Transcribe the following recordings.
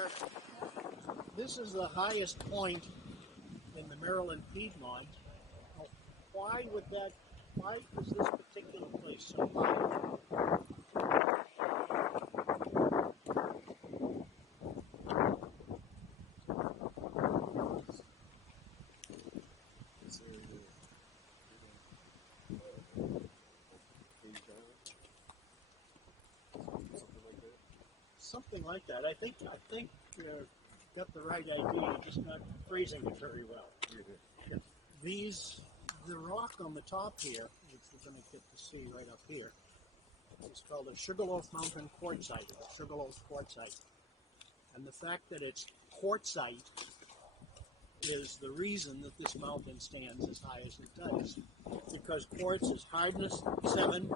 here, this is the highest point in the Maryland Piedmont. Now, why is this particular place so high? Something like that. I think you've got the right idea. You're just not phrasing it very well. The rock on the top here, which we're going to get to see right up here, is called a Sugarloaf Mountain quartzite, or Sugarloaf quartzite. And the fact that it's quartzite is the reason that this mountain stands as high as it does. Because quartz is hardness 7,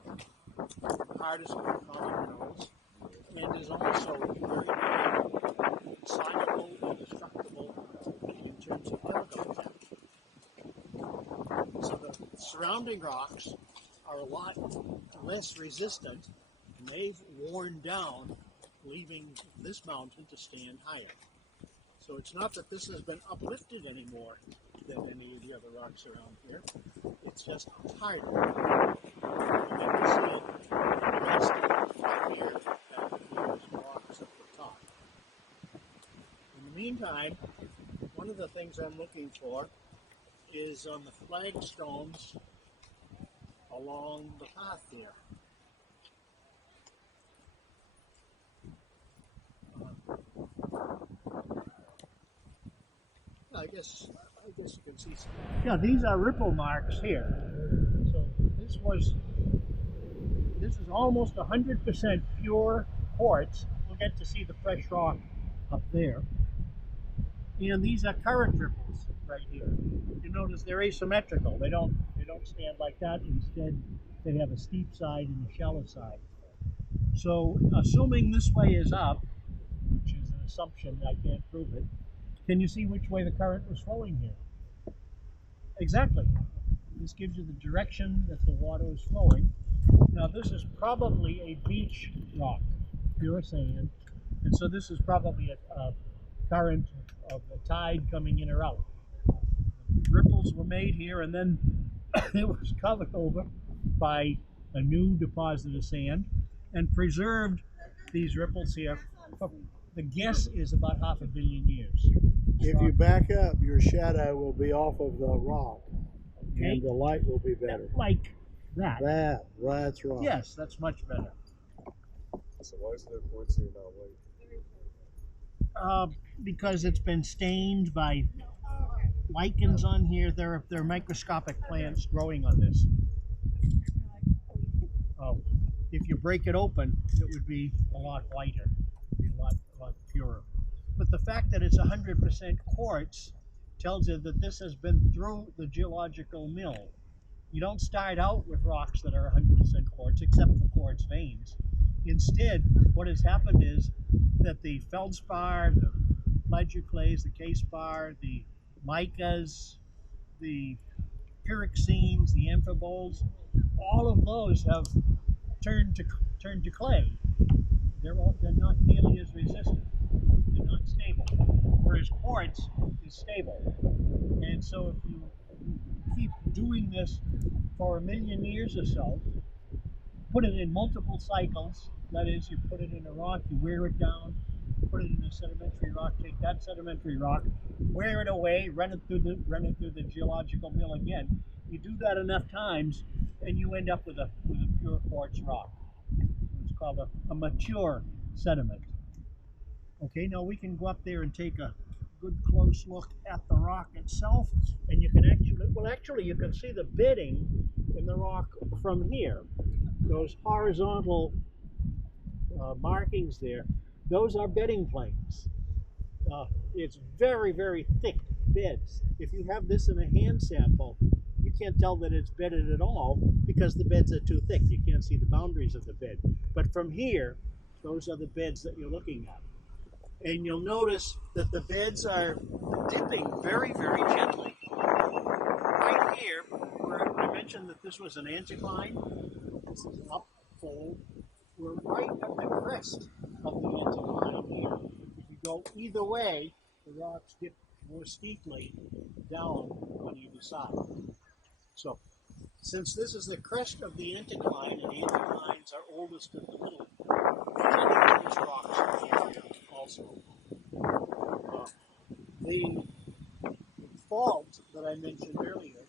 hardest of the common minerals, and is also very soluble and destructible in terms of chemical attack. So the surrounding rocks are a lot less resistant, and they've worn down, leaving this mountain to stand higher. So it's not that this has been uplifted any more than any of the other rocks around here. It's just harder. You get to see it right here at these rocks at the top. In the meantime, one of the things I'm looking for is on the flagstones along the path here. I guess you can see some. Yeah, these are ripple marks here. So this is almost 100% pure quartz. We'll get to see the fresh rock up there. And these are current ripples right here. You notice they're asymmetrical. They don't stand like that. Instead, they have a steep side and a shallow side. So, assuming this way is up, which is an assumption, I can't prove it. Can you see which way the current was flowing here? Exactly. This gives you the direction that the water is flowing. Now, this is probably a beach rock, pure sand, and so this is probably a current of the tide coming in or out. Ripples were made here, and then it was covered over by a new deposit of sand and preserved these ripples here. The guess is about 500 million years. If you back up, your shadow will be off of the rock, okay, and the light will be better. Like that. That's right. Yes, that's much better. So why is there quartz here now white? Because it's been stained by lichens on here. There are microscopic plants growing on this. If you break it open, it would be a lot whiter, be a lot purer. But the fact that it's 100% quartz tells you that this has been through the geological mill. You don't start out with rocks that are 100% quartz, except for quartz veins. Instead, what has happened is that the feldspar, the plagioclase, the K-spar, the micas, the pyroxenes, the amphiboles, all of those have turned to clay. They're not nearly as resistant. They're not stable. Whereas quartz is stable. And so if you keep doing this for 1 million years or so, put it in multiple cycles, that is, you put it in a rock, you wear it down, put it in a sedimentary rock, take that sedimentary rock, wear it away, run it through the geological mill again. You do that enough times, and you end up with a pure quartz rock. So it's called a mature sediment. Okay, now we can go up there and take a good close look at the rock itself, and you can actually you can see the bedding in the rock from here. Those horizontal markings there, those are bedding planes. It's very, very thick beds. If you have this in a hand sample, you can't tell that it's bedded at all because the beds are too thick. You can't see the boundaries of the bed. But from here, those are the beds that you're looking at. And you'll notice that the beds are dipping very, very gently. Right here, where I mentioned that this was an anticline, this is an upfold, we're right at the crest of the anticline here. If you go either way, the rocks dip more steeply down on either side. So, since this is the crest of the anticline, and the anticlines are oldest at the middle, these rocks are here also. The fault that I mentioned earlier,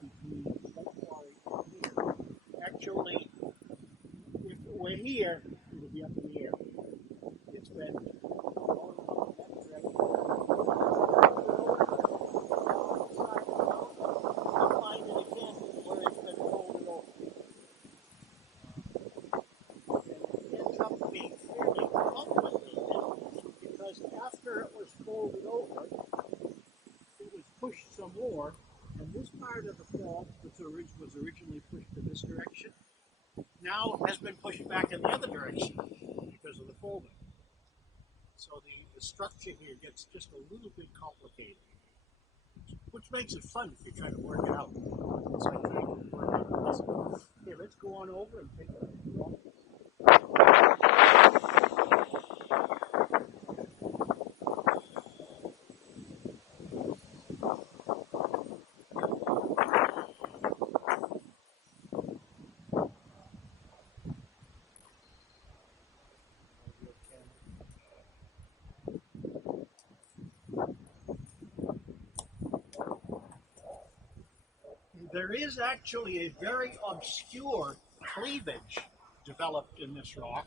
between Montgomery and here, actually, if we're here, it'll be up in the air. It's been going up in that direction. I'll find it again where it's been folded over. And it ends up being fairly complicated because after it was folded over, it was pushed some more, and this part of the fault, which was originally pushed in this direction, now has been pushed back in the other direction because of the folding. So the structure here gets just a little bit complicated, which makes it fun if you're trying to work it out. Okay, let's go on over and take a look. There is actually a very obscure cleavage developed in this rock.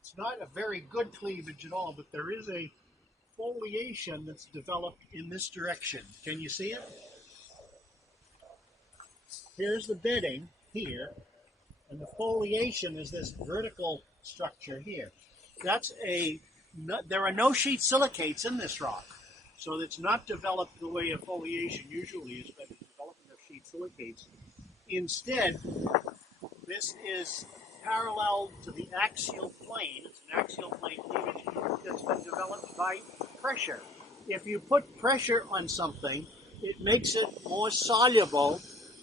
It's not a very good cleavage at all, but there is a foliation that's developed in this direction. Can you see it? Here's the bedding here, and the foliation is this vertical structure here. There are no sheet silicates in this rock, so it's not developed the way a foliation usually is, but it's development of sheet silicates. Instead, this is parallel to the axial plane. It's an axial plane cleavage that's been developed by pressure. If you put pressure on something, it makes it more soluble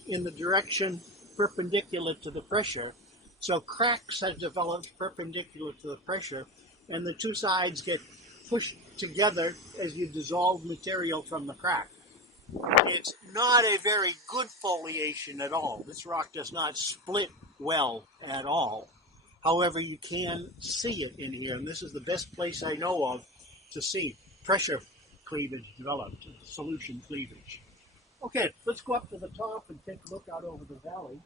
in the direction perpendicular to the pressure. So cracks have developed perpendicular to the pressure, and the two sides get pushed together as you dissolve material from the crack. It's not a very good foliation at all. This rock does not split well at all. However, you can see it in here, and this is the best place I know of to see pressure cleavage developed, solution cleavage. Okay, let's go up to the top and take a look out over the valley.